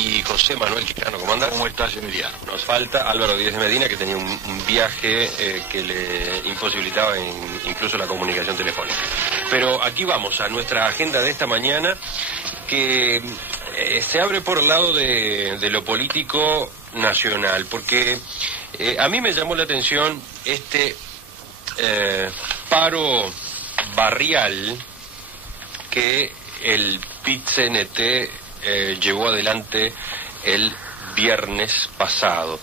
y José Manuel Quijano. ¿Cómo andás? ¿Cómo estás, Emiliano? Nos falta Álvaro Díez de Medina, que tenía un viaje que le imposibilitaba incluso la comunicación telefónica. Pero aquí vamos a nuestra agenda de esta mañana, que se abre por el lado de lo político nacional, porque a mí me llamó la atención este paro barrial que el PIT-CNT llevó adelante el viernes pasado.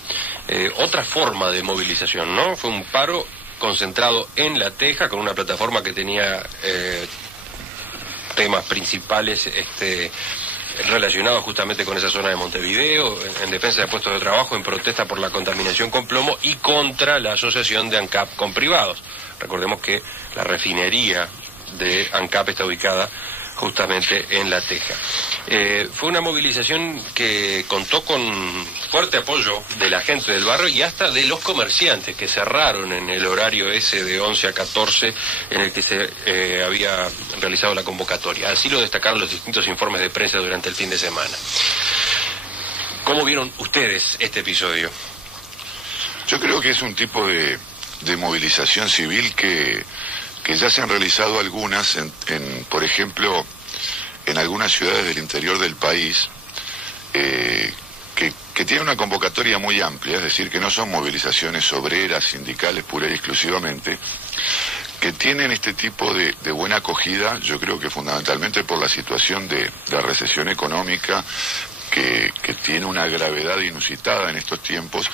Otra forma de movilización, ¿no? Fue un paro concentrado en La Teja, con una plataforma que tenía temas principales relacionados justamente con esa zona de Montevideo, en defensa de puestos de trabajo, en protesta por la contaminación con plomo y contra la asociación de ANCAP con privados. Recordemos que la refinería de ANCAP está ubicada justamente en La Teja. Fue una movilización que contó con fuerte apoyo de la gente del barrio y hasta de los comerciantes, que cerraron en el horario ese de 11 a 14 en el que se había realizado la convocatoria. Así lo destacaron los distintos informes de prensa durante el fin de semana. ¿Cómo vieron ustedes este episodio? Yo creo que es un tipo de movilización civil que ya se han realizado algunas, por ejemplo, en algunas ciudades del interior del país, que tienen una convocatoria muy amplia, es decir, que no son movilizaciones obreras, sindicales, pura y exclusivamente, que tienen este tipo de buena acogida, yo creo que fundamentalmente por la situación de recesión económica, que tiene una gravedad inusitada en estos tiempos,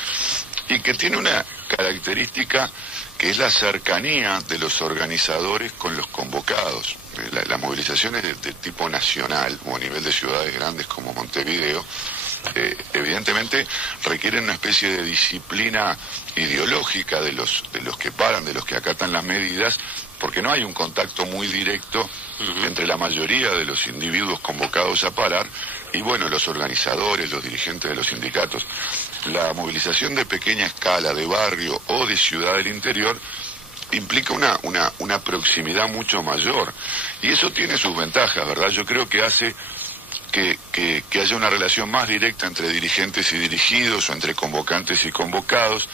y que tiene una característica que es la cercanía de los organizadores con los convocados. Las movilizaciones de tipo nacional o a nivel de ciudades grandes como Montevideo, evidentemente requieren una especie de disciplina ideológica de los que paran, de los que acatan las medidas, porque no hay un contacto muy directo entre la mayoría de los individuos convocados a parar y, bueno, los organizadores, los dirigentes de los sindicatos. La movilización de pequeña escala, de barrio o de ciudad del interior, implica una proximidad mucho mayor. Y eso tiene sus ventajas, ¿verdad? Yo creo que hace que haya una relación más directa entre dirigentes y dirigidos, o entre convocantes y convocados,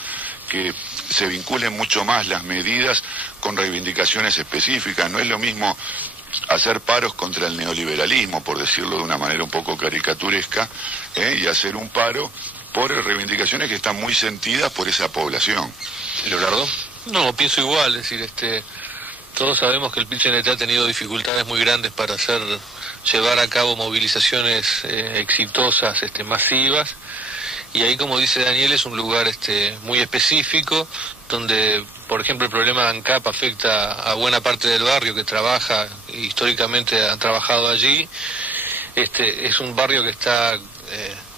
que se vinculen mucho más las medidas con reivindicaciones específicas. No es lo mismo hacer paros contra el neoliberalismo, por decirlo de una manera un poco caricaturesca, y hacer un paro por reivindicaciones que están muy sentidas por esa población. ¿Leonardo? No, pienso igual, es decir, todos sabemos que el PIT-CNT ha tenido dificultades muy grandes para llevar a cabo movilizaciones exitosas, masivas, y ahí, como dice Daniel, es un lugar muy específico, donde, por ejemplo, el problema de ANCAP afecta a buena parte del barrio que trabaja, históricamente ha trabajado allí. Es un barrio que está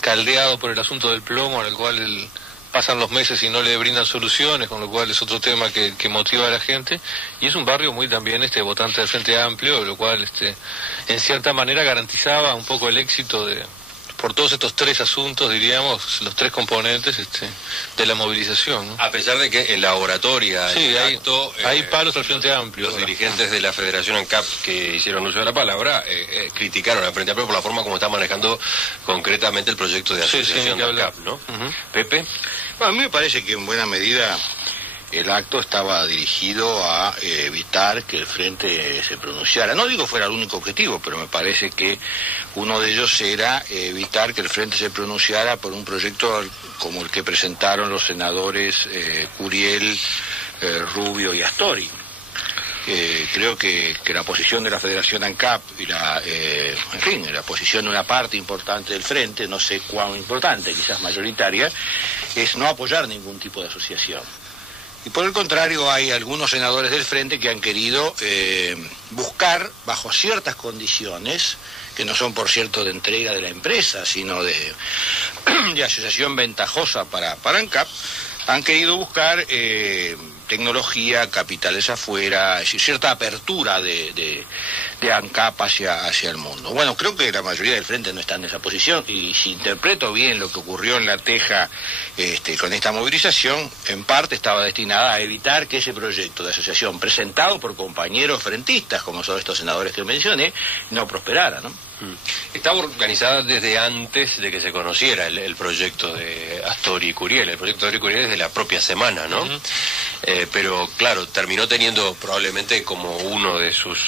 caldeado por el asunto del plomo, al cual pasan los meses y no le brindan soluciones, con lo cual es otro tema que motiva a la gente, y es un barrio muy también votante del Frente Amplio, lo cual en cierta manera garantizaba un poco el éxito por todos estos tres asuntos, diríamos, los tres componentes de la movilización, ¿no? A pesar de que en la oratoria, sí, hay palos al Frente Amplio. Los dirigentes de la Federación ANCAP que hicieron uso de la palabra criticaron al Frente Amplio por la forma como está manejando concretamente el proyecto de asociación de ANCAP, ¿no? Pepe. Bueno, a mí me parece que en buena medida el acto estaba dirigido a evitar que el Frente se pronunciara. No digo fuera el único objetivo, pero me parece que uno de ellos era evitar que el Frente se pronunciara por un proyecto como el que presentaron los senadores Curiel, Rubio y Astori. Creo que la posición de la Federación ANCAP y la posición de una parte importante del Frente, no sé cuán importante, quizás mayoritaria, es no apoyar ningún tipo de asociación. Y por el contrario, hay algunos senadores del Frente que han querido buscar, bajo ciertas condiciones, que no son, por cierto, de entrega de la empresa, sino de asociación ventajosa para ANCAP, han querido buscar tecnología, capitales afuera, es decir, cierta apertura de ANCAP hacia el mundo. Bueno, creo que la mayoría del Frente no está en esa posición, y si interpreto bien lo que ocurrió en La Teja con esta movilización, en parte estaba destinada a evitar que ese proyecto de asociación presentado por compañeros frentistas, como son estos senadores que mencioné, no prosperara, ¿no? Estaba organizada desde antes de que se conociera el proyecto de Astori y Curiel. El proyecto de Astori y Curiel es de la propia semana, ¿no? Pero claro, terminó teniendo probablemente como uno de sus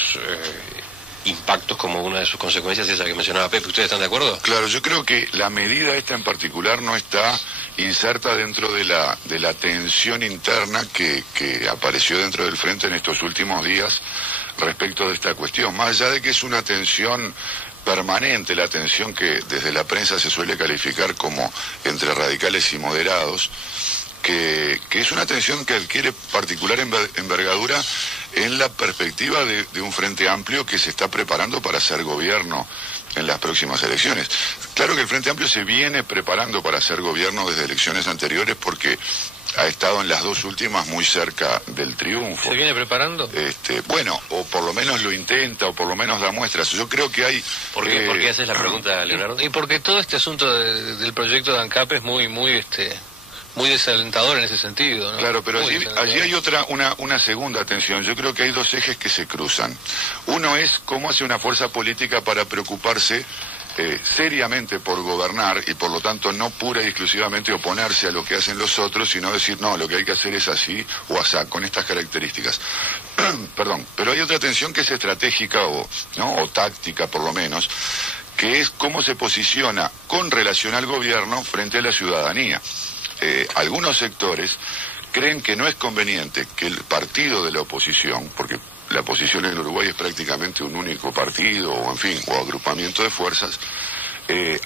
impactos, como una de sus consecuencias, esa que mencionaba Pepe. ¿Ustedes están de acuerdo? Claro, yo creo que la medida esta en particular no está inserta dentro de la tensión interna que apareció dentro del frente en estos últimos días respecto de esta cuestión. Más allá de que es una tensión permanente, la tensión que desde la prensa se suele calificar como entre radicales y moderados, que es una tensión que adquiere particular envergadura en la perspectiva de un frente amplio que se está preparando para ser gobierno en las próximas elecciones. Claro que el Frente Amplio se viene preparando para ser gobierno desde elecciones anteriores porque ha estado en las dos últimas muy cerca del triunfo. ¿Se viene preparando? Bueno, o por lo menos lo intenta, o por lo menos da muestras. Yo creo que hay... ¿Por qué haces la pregunta, Leonardo? Y porque todo este asunto del proyecto de ANCAP es muy desalentador en ese sentido, ¿no? Claro, pero allí hay una segunda tensión. Yo creo que hay dos ejes que se cruzan. Uno es cómo hace una fuerza política para preocuparse seriamente por gobernar y por lo tanto no pura y exclusivamente oponerse a lo que hacen los otros, sino decir, no, lo que hay que hacer es así o asá, con estas características. Perdón, pero hay otra tensión que es estratégica o táctica por lo menos, que es cómo se posiciona con relación al gobierno frente a la ciudadanía. Algunos sectores creen que no es conveniente que el partido de la oposición, porque la oposición en Uruguay es prácticamente un único partido, o en fin, o agrupamiento de fuerzas,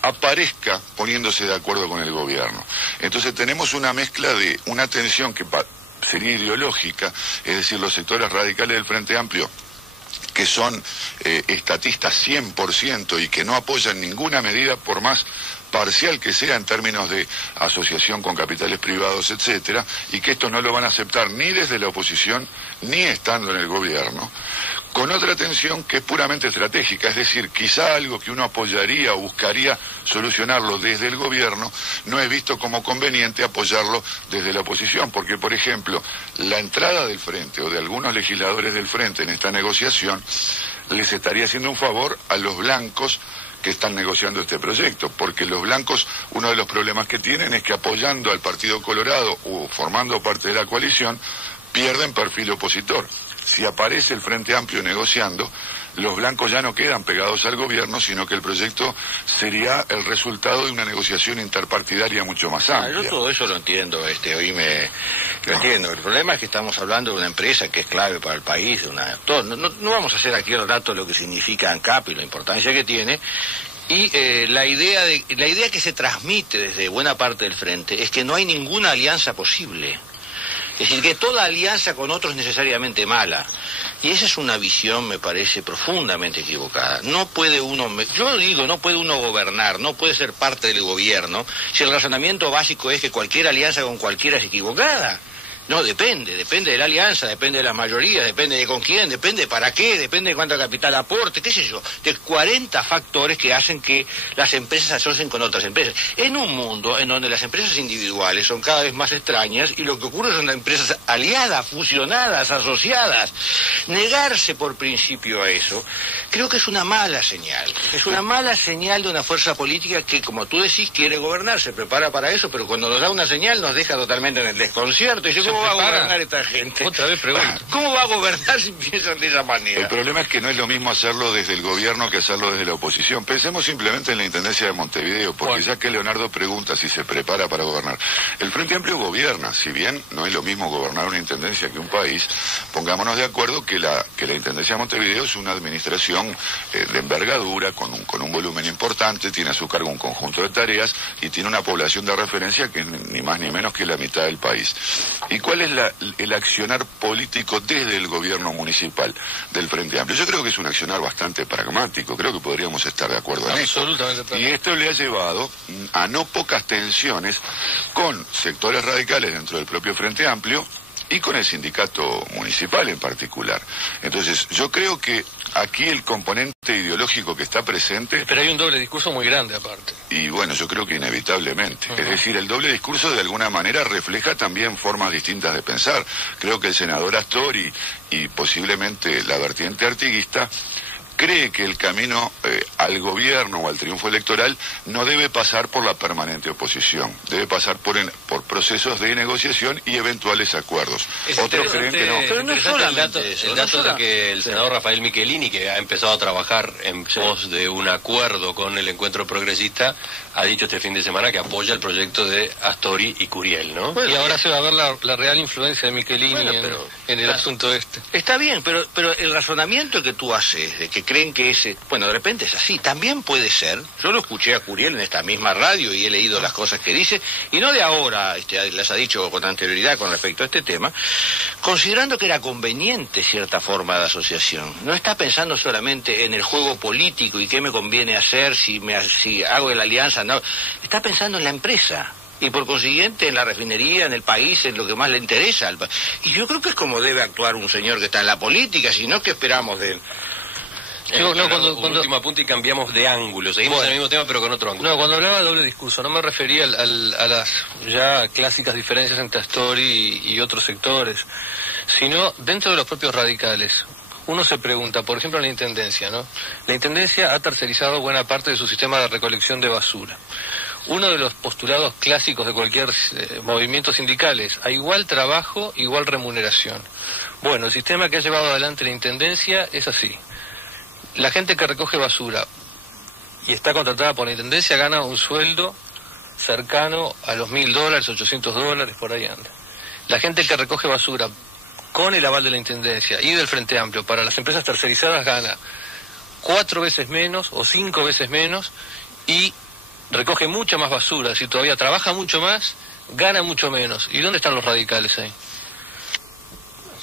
aparezca poniéndose de acuerdo con el gobierno. Entonces tenemos una mezcla de una tensión que sería ideológica, es decir, los sectores radicales del Frente Amplio, que son estatistas 100% y que no apoyan ninguna medida por más parcial que sea en términos de asociación con capitales privados, etcétera, y que esto no lo van a aceptar ni desde la oposición ni estando en el gobierno, con otra tensión que es puramente estratégica, es decir, quizá algo que uno apoyaría o buscaría solucionarlo desde el gobierno no es visto como conveniente apoyarlo desde la oposición, porque por ejemplo la entrada del Frente o de algunos legisladores del Frente en esta negociación les estaría haciendo un favor a los blancos que están negociando este proyecto, porque los blancos, uno de los problemas que tienen es que apoyando al Partido Colorado o formando parte de la coalición, pierden perfil opositor. Si aparece el Frente Amplio negociando, los blancos ya no quedan pegados al gobierno, sino que el proyecto sería el resultado de una negociación interpartidaria mucho más amplia. Yo todo eso lo entiendo, lo entiendo. El problema es que estamos hablando de una empresa que es clave para el país, no vamos a hacer aquí el dato de lo que significa ANCAP y la importancia que tiene. Y la idea que se transmite desde buena parte del Frente es que no hay ninguna alianza posible. Es decir, que toda alianza con otros es necesariamente mala. Y esa es una visión, me parece, profundamente equivocada. No puede uno gobernar, no puede ser parte del gobierno, si el razonamiento básico es que cualquier alianza con cualquiera es equivocada. No, depende de la alianza, depende de las mayorías, depende de con quién, depende de para qué, depende de cuánto capital aporte, qué sé yo, de 40 factores que hacen que las empresas se asocien con otras empresas. En un mundo en donde las empresas individuales son cada vez más extrañas y lo que ocurre son empresas aliadas, fusionadas, asociadas, negarse por principio a eso, creo que es una mala señal. Es una mala señal de una fuerza política que, como tú decís, quiere gobernar, se prepara para eso, pero cuando nos da una señal nos deja totalmente en el desconcierto. Y yo, ¿cómo va a gobernar esta gente? Otra vez pregunto. ¿Cómo va a gobernar si piensan de esa manera? El problema es que no es lo mismo hacerlo desde el gobierno que hacerlo desde la oposición. Pensemos simplemente en la Intendencia de Montevideo, porque ya que Leonardo pregunta si se prepara para gobernar, el Frente Amplio gobierna, si bien no es lo mismo gobernar una intendencia que un país, pongámonos de acuerdo que la Intendencia de Montevideo es una administración de envergadura, con un volumen importante, tiene a su cargo un conjunto de tareas y tiene una población de referencia que es ni más ni menos que la mitad del país. ¿Y cuál es el accionar político desde el gobierno municipal del Frente Amplio? Yo creo que es un accionar bastante pragmático, creo que podríamos estar de acuerdo en eso. Y esto le ha llevado a no pocas tensiones con sectores radicales dentro del propio Frente Amplio y con el sindicato municipal en particular. Entonces, yo creo que aquí el componente ideológico que está presente... Pero hay un doble discurso muy grande aparte. Y bueno, yo creo que inevitablemente. Es decir, el doble discurso de alguna manera refleja también formas distintas de pensar. Creo que el senador Astori y posiblemente la vertiente artiguista cree que el camino al gobierno o al triunfo electoral no debe pasar por la permanente oposición, debe pasar por procesos de negociación y eventuales acuerdos. Otros creen que no. Pero no es solamente el dato de que el senador Rafael Michelini, que ha empezado a trabajar en pos de un acuerdo con el Encuentro Progresista, ha dicho este fin de semana que apoya el proyecto de Astori y Curiel, ¿no? Bueno, y ahora se va a ver la real influencia de Michelini en el asunto este. Está bien, pero el razonamiento que tú haces de que creen que ese, bueno, de repente es así, también puede ser. Yo lo escuché a Curiel en esta misma radio y he leído las cosas que dice, y no de ahora, las ha dicho con anterioridad con respecto a este tema, considerando que era conveniente cierta forma de asociación. No está pensando solamente en el juego político y qué me conviene hacer si hago la alianza, no, está pensando en la empresa. Y por consiguiente en la refinería, en el país, en lo que más le interesa. Y yo creo que es como debe actuar un señor que está en la política, si no, ¿qué esperamos de él? Cuando último apunte y cambiamos de ángulo, seguimos en el mismo tema pero con otro ángulo. No, cuando hablaba de doble discurso no me refería a las ya clásicas diferencias entre Astori y otros sectores, sino dentro de los propios radicales. Uno se pregunta, por ejemplo, en la Intendencia, ¿no? La Intendencia ha tercerizado buena parte de su sistema de recolección de basura. Uno de los postulados clásicos de cualquier movimiento sindical es a igual trabajo, igual remuneración. Bueno, el sistema que ha llevado adelante la Intendencia es así. La gente que recoge basura y está contratada por la Intendencia gana un sueldo cercano a los $1.000, $800, por ahí anda. La gente que recoge basura con el aval de la Intendencia y del Frente Amplio para las empresas tercerizadas gana 4 veces menos o 5 veces menos y recoge mucha más basura, si todavía trabaja mucho más, gana mucho menos. ¿Y dónde están los radicales ahí?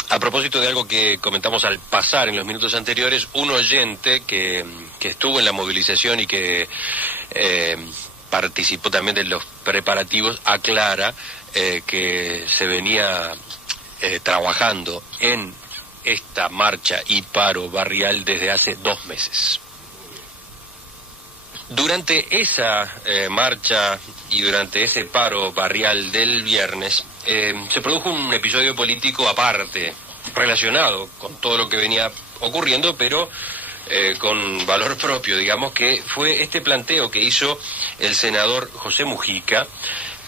A propósito de algo que comentamos al pasar en los minutos anteriores, un oyente que estuvo en la movilización y que participó también de los preparativos, aclara que se venía trabajando en esta marcha y paro barrial desde hace 2 meses. Durante esa marcha y durante ese paro barrial del viernes, se produjo un episodio político aparte, relacionado con todo lo que venía ocurriendo, pero con valor propio, digamos, que fue este planteo que hizo el senador José Mujica,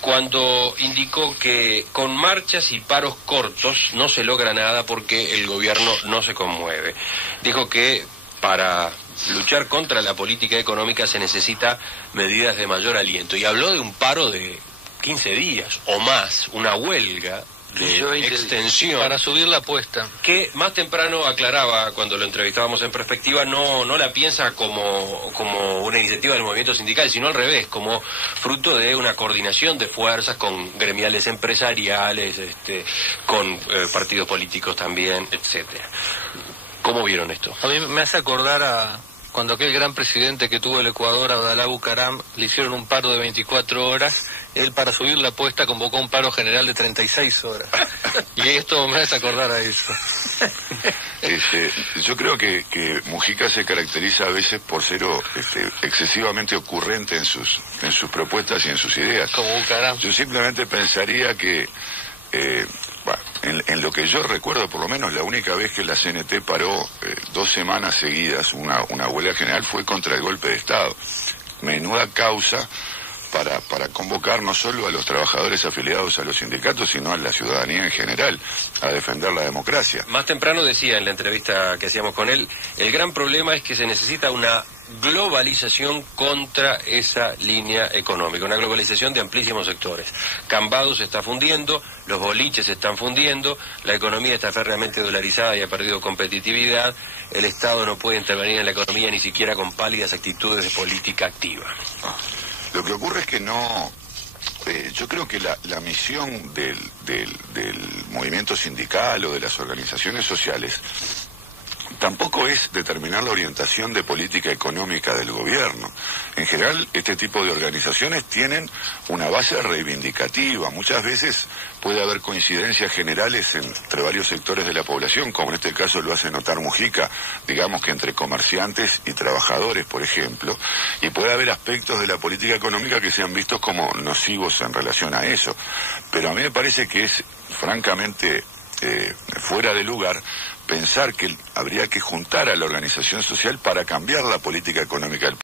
cuando indicó que con marchas y paros cortos no se logra nada porque el gobierno no se conmueve. Dijo que para luchar contra la política económica se necesita medidas de mayor aliento. Y habló de un paro de 15 días o más, una huelga de extensión. Para subir la apuesta. Que más temprano aclaraba, cuando lo entrevistábamos en Perspectiva, no la piensa como una iniciativa del movimiento sindical, sino al revés, como fruto de una coordinación de fuerzas con gremiales empresariales, con partidos políticos también, etcétera. ¿Cómo vieron esto? A mí me hace acordar a cuando aquel gran presidente que tuvo el Ecuador, Abdalá Bucaram, le hicieron un paro de 24 horas, él para subir la apuesta convocó un paro general de 36 horas. Y esto me hace acordar a eso. Yo creo que Mujica se caracteriza a veces por ser excesivamente ocurrente en sus propuestas y en sus ideas. Como Bucaram. Yo simplemente pensaría que en lo que yo recuerdo, por lo menos la única vez que la CNT paró 2 semanas seguidas una huelga general fue contra el golpe de Estado. Menuda causa para convocar no solo a los trabajadores afiliados a los sindicatos, sino a la ciudadanía en general, a defender la democracia. Más temprano decía en la entrevista que hacíamos con él, el gran problema es que se necesita una globalización contra esa línea económica, una globalización de amplísimos sectores. Cambado se está fundiendo, los boliches se están fundiendo, la economía está férreamente dolarizada y ha perdido competitividad, el Estado no puede intervenir en la economía ni siquiera con pálidas actitudes de política activa. Lo que ocurre es que no... yo creo que la misión del movimiento sindical o de las organizaciones sociales tampoco es determinar la orientación de política económica del gobierno. En general, este tipo de organizaciones tienen una base reivindicativa. Muchas veces puede haber coincidencias generales entre varios sectores de la población, como en este caso lo hace notar Mujica, digamos que entre comerciantes y trabajadores, por ejemplo, y puede haber aspectos de la política económica que sean vistos como nocivos en relación a eso. Pero a mí me parece que es francamente fuera de lugar pensar que habría que juntar a la organización social para cambiar la política económica del país.